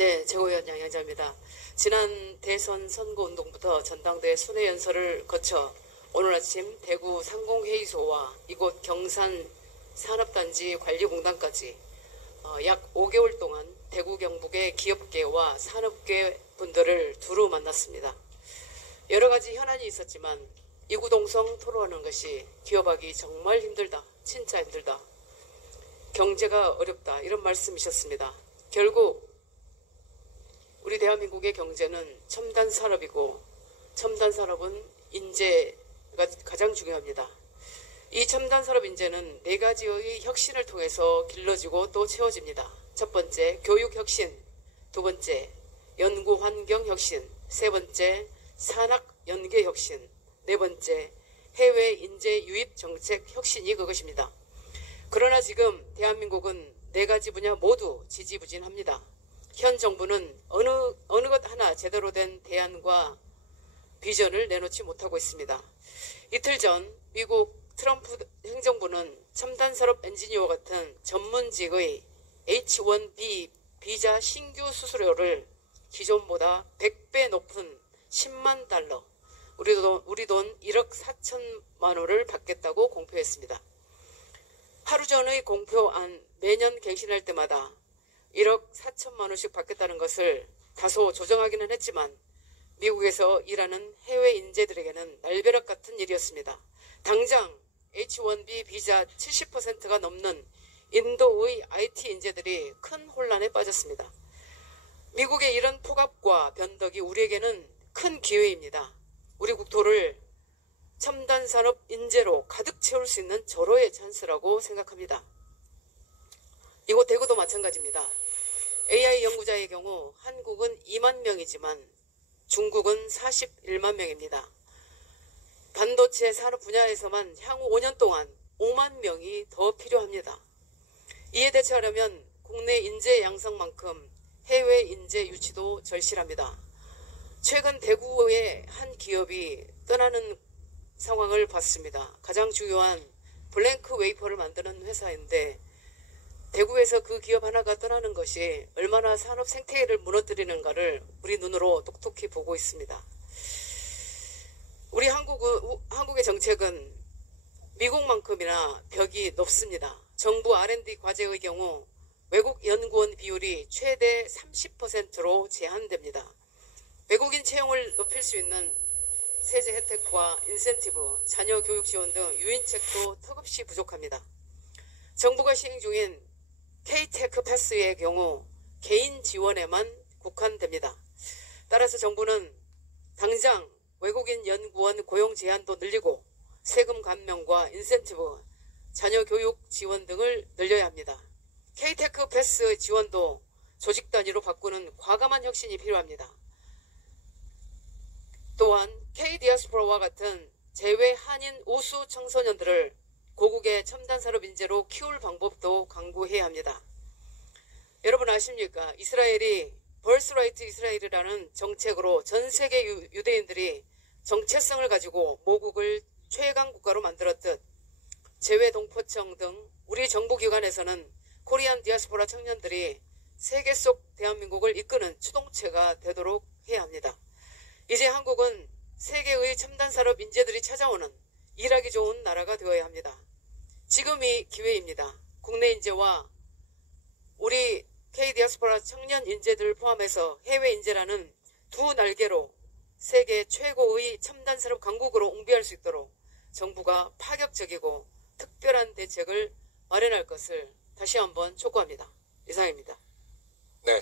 네, 최고위원 양양자입니다. 지난 대선 선거운동부터 전당대 순회연설을 거쳐 오늘 아침 대구 상공회의소와 이곳 경산 산업단지 관리공단까지 약 5개월 동안 대구 경북의 기업계와 산업계 분들을 두루 만났습니다. 여러 가지 현안이 있었지만 이구동성 토론하는 것이 기업하기 정말 힘들다, 진짜 힘들다, 경제가 어렵다 이런 말씀이셨습니다. 결국 우리 대한민국의 경제는 첨단 산업이고 첨단 산업은 인재가 가장 중요합니다. 이 첨단 산업 인재는 네 가지의 혁신을 통해서 길러지고 또 채워집니다. 첫 번째, 교육 혁신, 두 번째, 연구 환경 혁신, 세 번째, 산학 연계 혁신, 네 번째, 해외 인재 유입 정책 혁신이 그것입니다. 그러나 지금 대한민국은 네 가지 분야 모두 지지부진합니다. 현 정부는 어느 것 하나 제대로 된 대안과 비전을 내놓지 못하고 있습니다. 이틀 전 미국 트럼프 행정부는 첨단 산업 엔지니어 같은 전문직의 H-1B 비자 신규 수수료를 기존보다 100배 높은 10만 달러, 우리 돈 1억 4천만 원을 받겠다고 공표했습니다. 하루 전의 공표안 매년 갱신할 때마다 1억 4천만 원씩 받겠다는 것을 다소 조정하기는 했지만 미국에서 일하는 해외 인재들에게는 날벼락 같은 일이었습니다. 당장 H-1B 비자 70%가 넘는 인도의 IT 인재들이 큰 혼란에 빠졌습니다. 미국의 이런 폭압과 변덕이 우리에게는 큰 기회입니다. 우리 국토를 첨단 산업 인재로 가득 채울 수 있는 절호의 찬스라고 생각합니다. 이곳 대구도 마찬가지입니다. AI 연구자의 경우 한국은 2만 명이지만 중국은 41만 명입니다. 반도체 산업 분야에서만 향후 5년 동안 5만 명이 더 필요합니다. 이에 대처하려면 국내 인재 양성만큼 해외 인재 유치도 절실합니다. 최근 대구의 한 기업이 떠나는 상황을 봤습니다. 가장 중요한 블랭크 웨이퍼를 만드는 회사인데 대구에서 그 기업 하나가 떠나는 것이 얼마나 산업 생태계를 무너뜨리는가를 우리 눈으로 똑똑히 보고 있습니다. 우리 한국의 정책은 미국만큼이나 벽이 높습니다. 정부 R&D 과제의 경우 외국 연구원 비율이 최대 30%로 제한됩니다. 외국인 채용을 높일 수 있는 세제 혜택과 인센티브, 자녀 교육 지원 등 유인책도 턱없이 부족합니다. 정부가 시행 중인 K-테크 패스의 경우 개인 지원에만 국한됩니다. 따라서 정부는 당장 외국인 연구원 고용 제한도 늘리고 세금 감면과 인센티브, 자녀 교육 지원 등을 늘려야 합니다. K-테크 패스 지원도 조직 단위로 바꾸는 과감한 혁신이 필요합니다. 또한 K-디아스포라와 같은 재외 한인 우수 청소년들을 고국의 첨단 산업 인재로 키울 방법도 강구해야 합니다. 여러분 아십니까? 이스라엘이 벌스라이트 이스라엘이라는 정책으로 전 세계 유대인들이 정체성을 가지고 모국을 최강 국가로 만들었듯 재외동포청 등 우리 정부기관에서는 코리안 디아스포라 청년들이 세계 속 대한민국을 이끄는 추동체가 되도록 해야 합니다. 이제 한국은 세계의 첨단 산업 인재들이 찾아오는 일하기 좋은 나라가 되어야 합니다. 지금이 기회입니다. 국내 인재와 우리 K-디아스포라 청년 인재들을 포함해서 해외 인재라는 두 날개로 세계 최고의 첨단 산업 강국으로 옹비할 수 있도록 정부가 파격적이고 특별한 대책을 마련할 것을 다시 한번 촉구합니다. 이상입니다. 네.